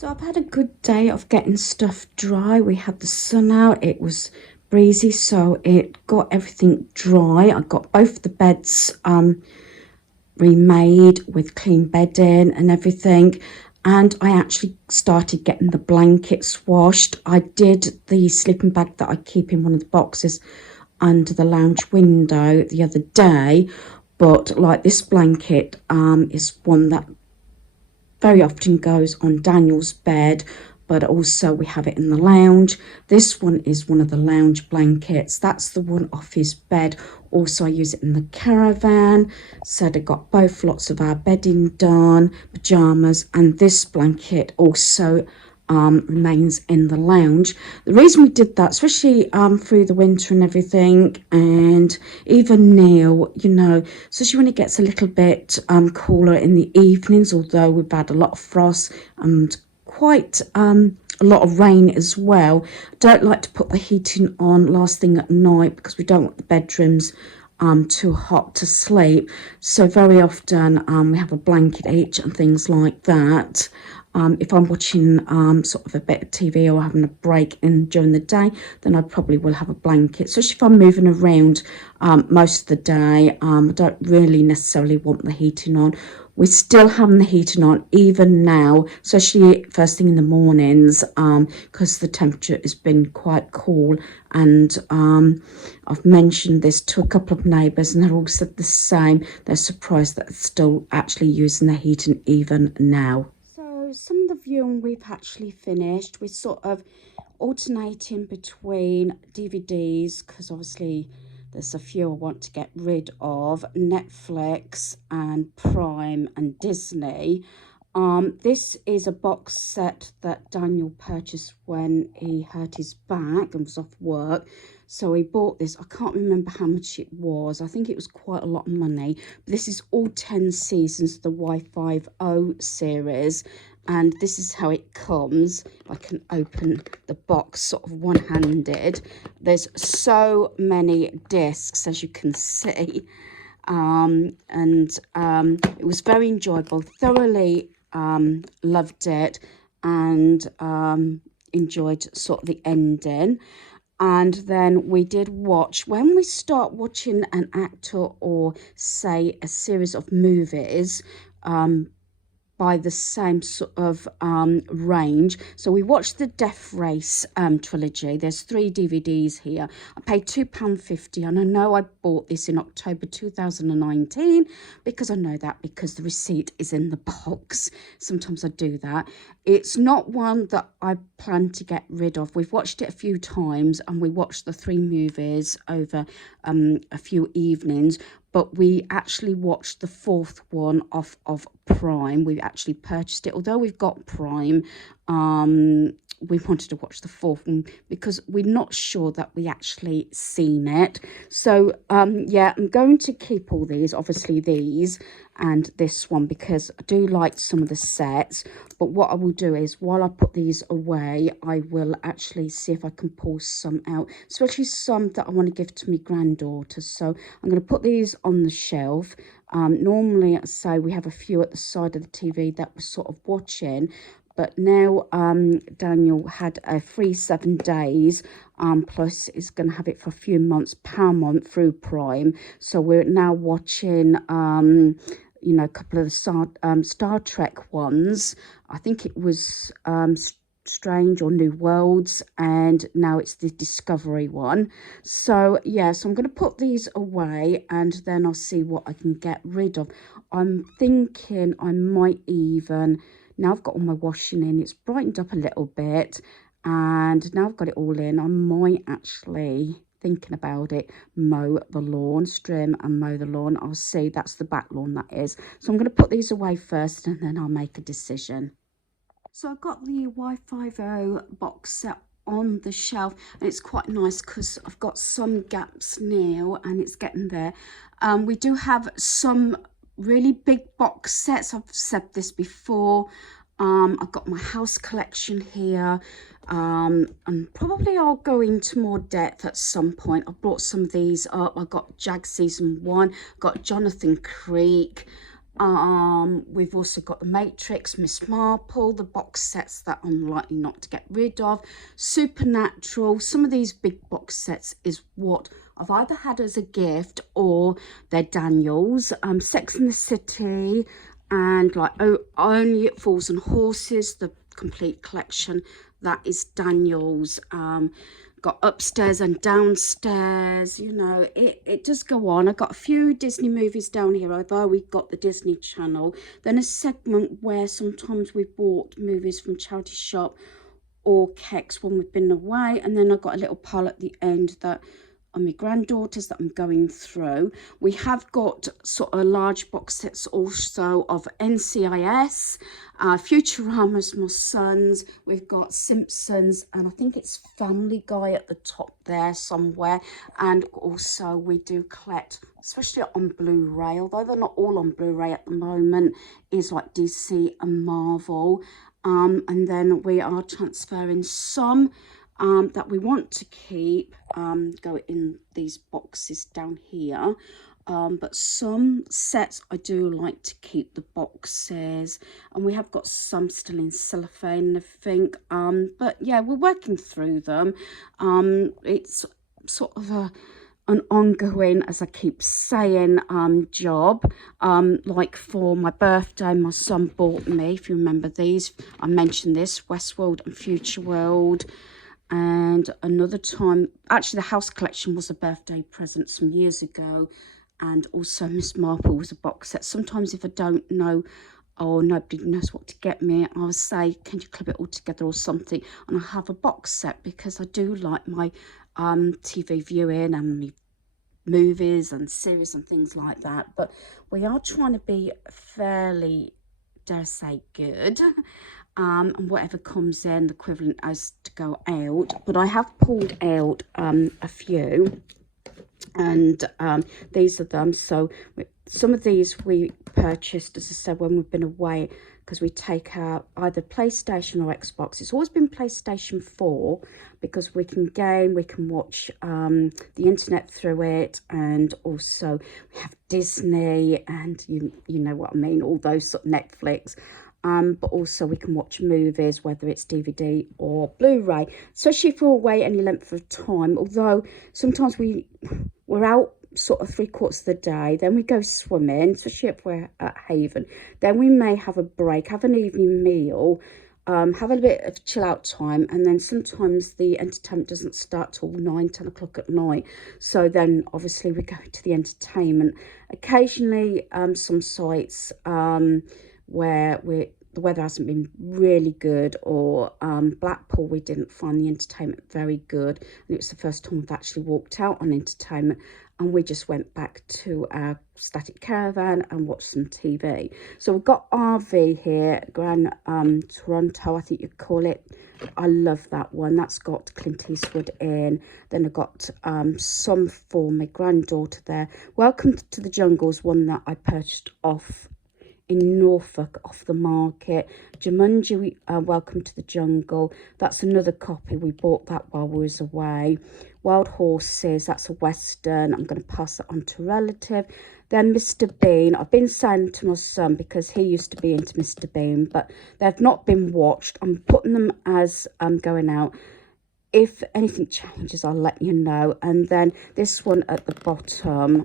So I've had a good day of getting stuff dry. We had the sun out, it was breezy, so it got everything dry. I got both the beds remade with clean bedding and everything. And I actually started getting the blankets washed. I did the sleeping bag that I keep in one of the boxes under the lounge window the other day. But like this blanket is one that very often goes on Daniel's bed, but also we have it in the lounge. This one is one of the lounge blankets. That's the one off his bed. Also, I use it in the caravan. So I got both lots of our bedding done, pajamas, and this blanket also remains in the lounge. The reason we did that, especially through the winter and everything, and even Neil, you know, especially when it gets a little bit cooler in the evenings, although we've had a lot of frost and quite a lot of rain as well. I don't like to put the heating on last thing at night because we don't want the bedrooms too hot to sleep. So very often we have a blanket each and things like that. If I'm watching sort of a bit of TV or having a break in during the day, then I probably will have a blanket. Especially if I'm moving around most of the day, I don't really necessarily want the heating on. We're still having the heating on even now, especially first thing in the mornings, because the temperature has been quite cool. And I've mentioned this to a couple of neighbours and they're all said the same. They're surprised that it's still actually using the heating even now. So some of the viewing we've actually finished. We're sort of alternating between DVDs because obviously there's a few I want to get rid of, Netflix and Prime and Disney. This is a box set that Daniel purchased when he hurt his back and was off work. So he bought this. I can't remember how much it was. I think it was quite a lot of money. But this is all 10 seasons, the Y50 series. And this is how it comes. I can open the box sort of one-handed. There's so many discs, as you can see. It was very enjoyable, thoroughly loved it, and enjoyed sort of the ending. And then we did watch, when we start watching an actor or say a series of movies by the same sort of range. So we watched the Death Race trilogy. There's 3 DVDs here. I paid £2.50 and I know I bought this in October 2019 because I know that because the receipt is in the box. Sometimes I do that. It's not one that I plan to get rid of. We've watched it a few times and we watched the 3 movies over a few evenings. But we actually watched the 4th one off of Prime. We actually purchased it. Although we've got Prime, we wanted to watch the 4th one because we're not sure that we actually seen it. So, yeah, I'm going to keep all these, obviously these and this one, because I do like some of the sets. But what I will do is, while I put these away, I will actually see if I can pull some out, especially some that I want to give to my granddaughter. So I'm going to put these on the shelf. Normally, I say we have a few at the side of the TV that we're sort of watching. But now Daniel had a free 7 days, plus is going to have it for a few months per month through Prime. So we're now watching, you know, a couple of the Star Trek ones. I think it was Strange or New Worlds, and now it's the Discovery one. So yeah, so I'm going to put these away and then I'll see what I can get rid of. I'm thinking I might even, now I've got all my washing in, it's brightened up a little bit, and now I've got it all in, I might actually, thinking about it, mow the lawn, trim and mow the lawn. I'll see, that's the back lawn that is. So I'm going to put these away first and then I'll make a decision. So I've got the Y50 box set on the shelf and it's quite nice because I've got some gaps now and it's getting there. We do have some really big box sets. I've said this before. I've got my house collection here, and probably I'll go into more depth at some point. I brought some of these up. I got Jag season 1, got Jonathan Creek, We've also got The Matrix, Miss Marple, the box sets that I'm likely not to get rid of, Supernatural. Some of these big box sets is what I've either had as a gift or they're Daniel's. Sex and the City, and like Only Fools and Horses, the complete collection, that is Daniel's. Got upstairs and downstairs, you know, it does go on. I got a few Disney movies down here, although we got the Disney Channel. Then a segment where sometimes we bought movies from charity shop or Kex when we've been away. And then I got a little pile at the end that are my granddaughters that I'm going through. We have got sort of large box sets also of NCIS, Futurama's my son's. We've got Simpsons, and I think it's Family Guy at the top there somewhere. And also we do collect, especially on Blu-ray, although they're not all on Blu-ray at the moment, is like DC and Marvel. And then we are transferring some that we want to keep, go in these boxes down here. But some sets I do like to keep the boxes, and we have got some still in cellophane, I think. But yeah, we're working through them. It's sort of an ongoing, as I keep saying, job. Like for my birthday, my son bought me, if you remember these, I mentioned this, Westworld and Future World. And another time, actually the house collection was a birthday present some years ago, and also Miss Marple was a box set. Sometimes if I don't know or nobody knows what to get me, I'll say, can you club it all together or something, and I have a box set because I do like my TV viewing and my movies and series and things like that. But we are trying to be fairly, dare I say, good. And whatever comes in, the equivalent as to go out. But I have pulled out a few, and these are them. So some of these we purchased, as I said, when we've been away, because we take out either PlayStation or Xbox. It's always been PlayStation 4 because we can game, we can watch the internet through it, and also we have Disney, and you know what I mean, all those sort of Netflix. But also we can watch movies, whether it's DVD or Blu-ray, especially if we're away any length of time. Although sometimes we're out sort of 3/4 of the day, then we go swimming, especially if we're at Haven. Then we may have a break, have an evening meal, have a bit of chill out time, and then sometimes the entertainment doesn't start till 9-10 o'clock at night. So then obviously we go to the entertainment. Occasionally some sites where the weather hasn't been really good, or Blackpool, we didn't find the entertainment very good, and it was the first time we've actually walked out on entertainment, and we just went back to our static caravan and watched some TV. So we've got RV here, Grand Toronto, I think you call it. I love that one. That's got Clint Eastwood in. Then I've got some for my granddaughter there. Welcome to the Jungle's one that I purchased off in Norfolk off the market. Jumanji, Welcome to the Jungle, that's another copy. We bought that while we was away. Wild Horses, that's a Western. I'm going to pass it on to a relative. Then Mr. Bean, I've been saying to my son, because he used to be into Mr. Bean, but they've not been watched. I'm putting them as I'm going out. If anything changes, I'll let you know. And then this one at the bottom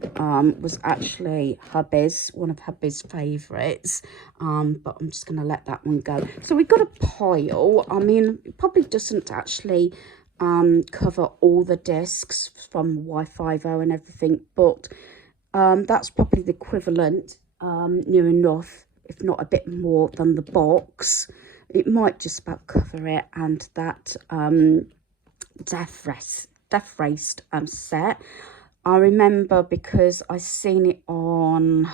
was actually hubby's, one of hubby's favourites. But I'm just going to let that one go. So we've got a pile. I mean, it probably doesn't actually cover all the discs from Wi-Fi and everything. But that's probably the equivalent, near enough, if not a bit more than the box. It might just about cover it. And that Death Race set, I remember because I seen it on,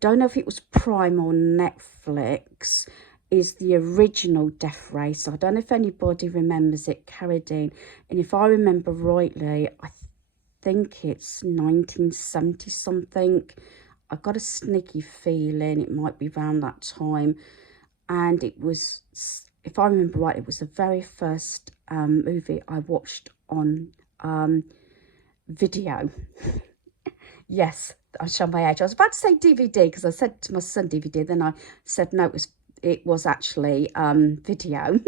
don't know if it was Prime or Netflix, is the original Death Race. I don't know if anybody remembers it, Carradine, and if I remember rightly, I think it's 1970 something. I got a sneaky feeling it might be around that time, and it was, if I remember right, it was the very first movie I watched on video. Yes, I show my age. I was about to say DVD because I said to my son DVD, then I said no, it was actually video,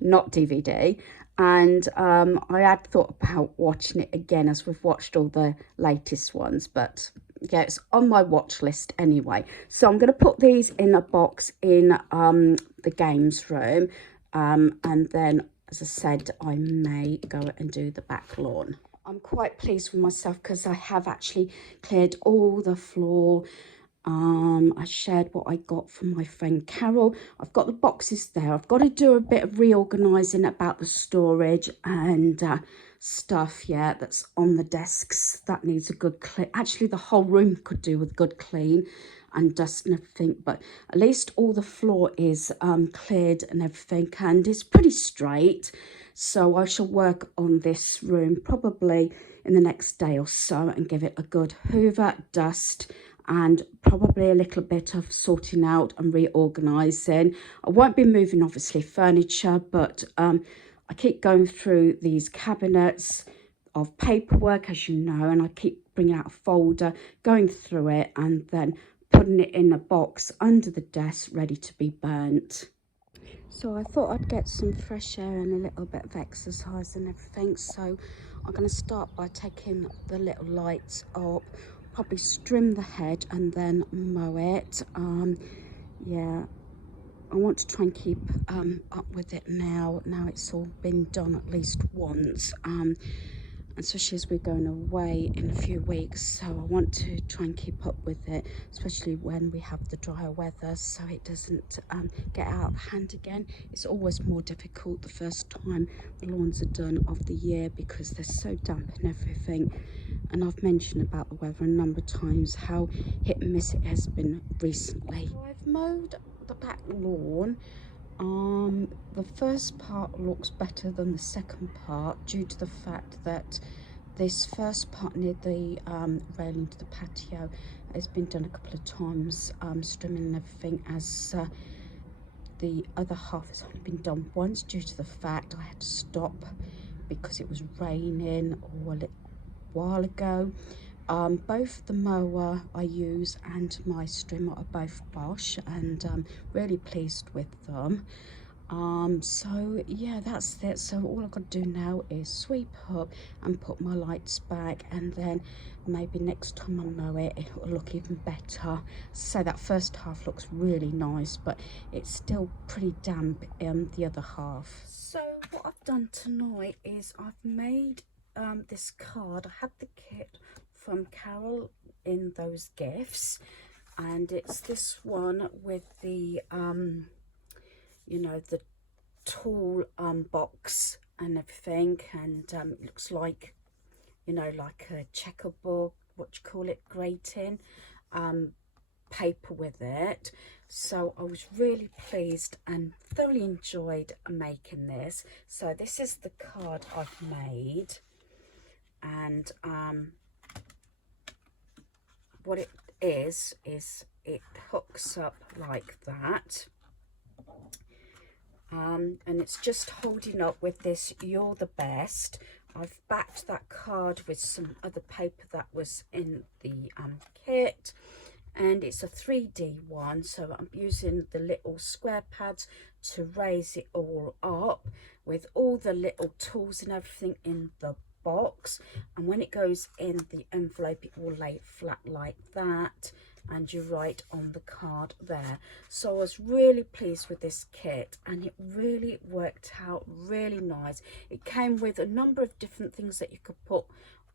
not DVD. And I had thought about watching it again as we've watched all the latest ones, but yeah, it's on my watch list anyway. So I'm going to put these in a box in the games room, and then, as I said, I may go and do the back lawn. I'm quite pleased with myself because I have actually cleared all the floor. I shared what I got from my friend Carol. I've got the boxes there. I've got to do a bit of reorganising about the storage and stuff, yeah, that's on the desks. That needs a good clean. Actually, the whole room could do with a good clean and dust and everything, but at least all the floor is cleared and everything, and it's pretty straight. So I shall work on this room probably in the next day or so and give it a good hoover, dust, and probably a little bit of sorting out and reorganising. I won't be moving obviously furniture, but I keep going through these cabinets of paperwork, as you know, and I keep bringing out a folder, going through it, and then putting it in a box under the desk ready to be burnt. So I thought I'd get some fresh air and a little bit of exercise and everything. So I'm going to start by taking the little lights up, probably trim the head and then mow it. Yeah, I want to try and keep up with it now. Now it's all been done at least once. Especially as we're going away in a few weeks, so I want to try and keep up with it, especially when we have the drier weather, so it doesn't get out of hand again. It's always more difficult the first time the lawns are done of the year because they're so damp and everything. And I've mentioned about the weather a number of times, how hit and miss it has been recently. So I've mowed the back lawn. The first part looks better than the second part due to the fact that this first part near the railing to the patio has been done a couple of times, trimming and everything, as the other half has only been done once due to the fact I had to stop because it was raining a little while ago. Both the mower I use and my strimmer are both Bosch, and I'm really pleased with them. So yeah, that's it. So all I've got to do now is sweep up and put my lights back, and then maybe next time I mow it, it'll look even better. So that first half looks really nice, but it's still pretty damp in the other half. So what I've done tonight is I've made this card. I had the kit from Carol in those gifts, and it's this one with the you know, the tall box and everything, and it looks like, you know, like a checkerboard, what you call it, grating paper with it. So I was really pleased and thoroughly enjoyed making this. So this is the card I've made, and what it is it hooks up like that. And it's just holding up with this "You're the Best." I've backed that card with some other paper that was in the kit, and it's a 3D one, so I'm using the little square pads to raise it all up with all the little tools and everything in the box, and when it goes in the envelope it will lay flat like that, and you write on the card there. So I was really pleased with this kit, and it really worked out really nice. It came with a number of different things that you could put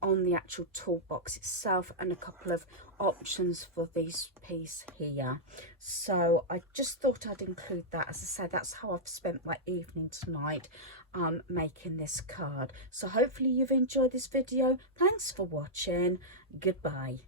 on the actual toolbox itself, and a couple of options for this piece here. So I just thought I'd include that. As I said, that's how I've spent my evening tonight, making this card. So hopefully you've enjoyed this video. Thanks for watching. Goodbye.